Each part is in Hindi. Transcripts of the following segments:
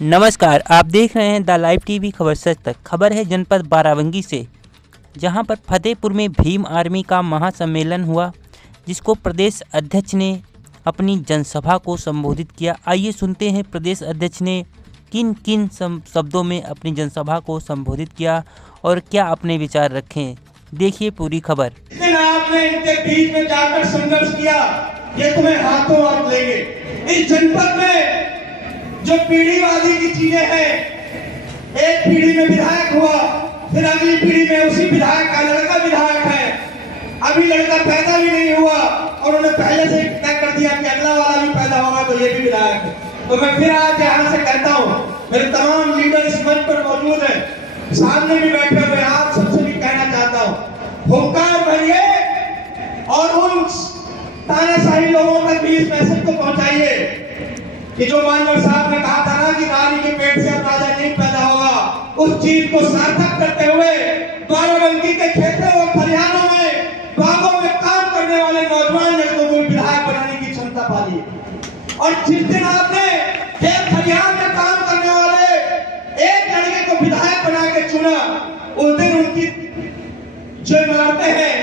नमस्कार, आप देख रहे हैं द लाइव टीवी खबर सच तक। खबर है जनपद बाराबंकी से, जहां पर फतेहपुर में भीम आर्मी का महासम्मेलन हुआ, जिसको प्रदेश अध्यक्ष ने अपनी जनसभा को संबोधित किया। आइए सुनते हैं प्रदेश अध्यक्ष ने किन किन शब्दों में अपनी जनसभा को संबोधित किया और क्या अपने विचार रखे। देखिए पूरी खबर। आपने इनके बीच में जाकर संघर्ष किया, ये तुम्हें हाथों हाथ लेंगे। इस जनपद में जो पीढ़ीवादी की चीजें हैं, एक पीढ़ी में विधायक हुआ, फिर अगली पीढ़ी में उसी विधायक का लड़का विधायक है, अभी लड़का पैदा भी नहीं हुआ और उन्होंने पहले से तय कर दिया कि अगला वाला भी पैदा होगा तो ये भी विधायक है। तो मैं फिर आज यहाँ से कहता हूँ, मेरे तमाम लीडर इस मंच पर मौजूद हैं, सामने भी बैठे हुए, आप सबसे भी कहना चाहता हूँ, हुंकार भरिए और उन तानाशाही लोगों तक भी इस मैसेज को पहुंचाइए कि जो मानव साहब ने कहा था ना कि नारी के पेट से राजा नहीं पैदा होगा, उस चीज को सार्थक करते हुए बाराबंकी के खेतों और खलिहानों में, बागों में काम करने वाले नौजवान लड़कों को विधायक बनाने की क्षमता पाली। और जिस दिन आपने खेत खलिहान में काम करने वाले एक लड़के को विधायक बना के चुना, उस दिन उनकी जो इमारतें हैं,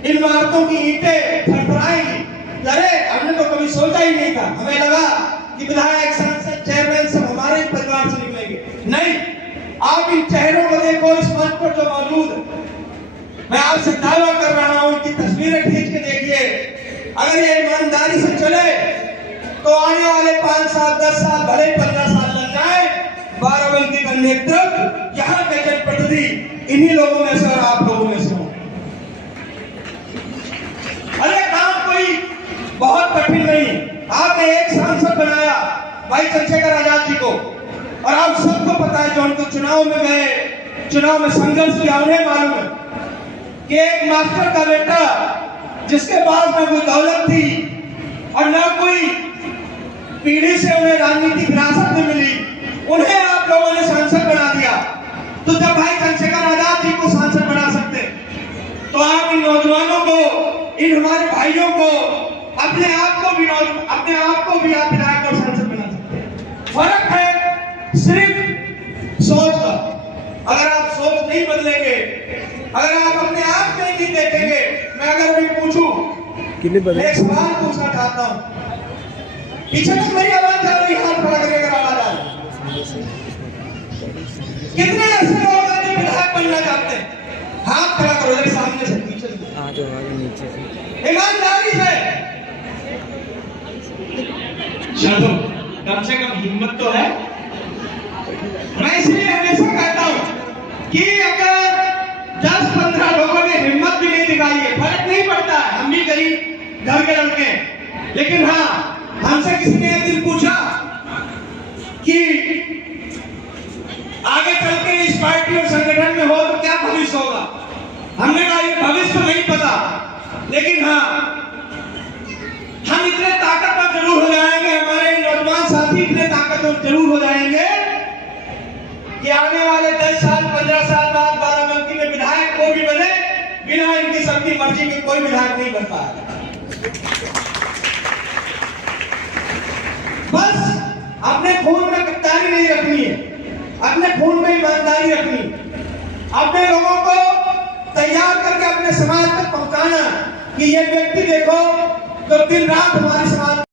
इन इमारतों की ईंटें फड़फड़ाएंगी। अरे हमने तो कभी सोचा ही नहीं था, हमें लगा कि विधायक, सांसद, चेयरमैन सब हमारे परिवार से निकलेंगे। नहीं, आप इन चेहरों को देखो इस मंच पर जो मौजूद है। मैं आपसे दावा कर रहा हूं, इनकी तस्वीरें खींच के देखिए। अगर ये ईमानदारी से चले तो आने वाले 5 साल 10 साल भले 15 साल लग जाए, बाराबंकी का नेतृत्व, यहाँ के जनप्रतिनिधि इन्हीं लोगों में से और आप लोगों में से हो। अरे काम कोई बहुत कठिन नहीं। आपने एक सांसद बनाया भाई चंद्रशेखर आजाद जी को, और आप सबको पता है जो उनको चुनाव में गए, चुनाव में संघर्ष किया, उन्हें मालूम है कि एक मास्टर का बेटा जिसके पास न कोई दौलत थी और न कोई पीढ़ी से उन्हें राजनीतिक विरासत में मिली, उन्हें आप लोगों ने सांसद बना दिया। तो जब भाई चंद्रशेखर आजाद जी को सांसद बना सकते, तो आप इन नौजवानों को, इन हमारे भाइयों को, अपने आप को भी आप विधायक और सांसद बना सकते हैं। फर्क है सिर्फ सोच का। अगर आप सोच नहीं बदलेंगे, अगर आप अपने आप में नहीं देखेंगे, मैं अगर भी पूछूं, एक सवाल पूछना चाहता हूं, पीछे तक मेरी आवाज जा रही, हाथ खड़ा करके अगर आवाज आ रही, कितने ऐसे लोग हैं जो विधायक बनना चाहते हैं? हाथ खड़ा करो, जरा सामने से पीछे से, ईमानदारी से। चलो कम से कम हिम्मत तो है। मैं इसलिए हमेशा कहता हूं कि अगर 10-15 लोगों ने हिम्मत भी नहीं दिखाई है, फर्क नहीं पड़ता है, हम भी गरीब घर के लड़के हैं। लेकिन हाँ, हमसे किसी ने एक दिन पूछा कि आगे चल के इस पार्टी और संगठन में हो तो क्या भविष्य होगा। हमने कहा ये भविष्य तो नहीं पता, लेकिन हाँ, हम इतने ताकतवर जरूर हो जाएंगे, हमारे नौजवान साथी इतने ताकतवर जरूर हो जाएंगे कि आने वाले 10 साल 15 साल बाद बाराबंकी में विधायक कोई भी बने, बिना इनकी सबकी मर्जी के कोई विधायक नहीं बन पाएगा। बस अपने खून में कप्तानी नहीं रखनी है, अपने खून में ईमानदारी रखनी, अपने लोगों को तैयार करके अपने समाज तक पहुंचाना कि ये व्यक्ति देखो तो दिन रात हमारे समाज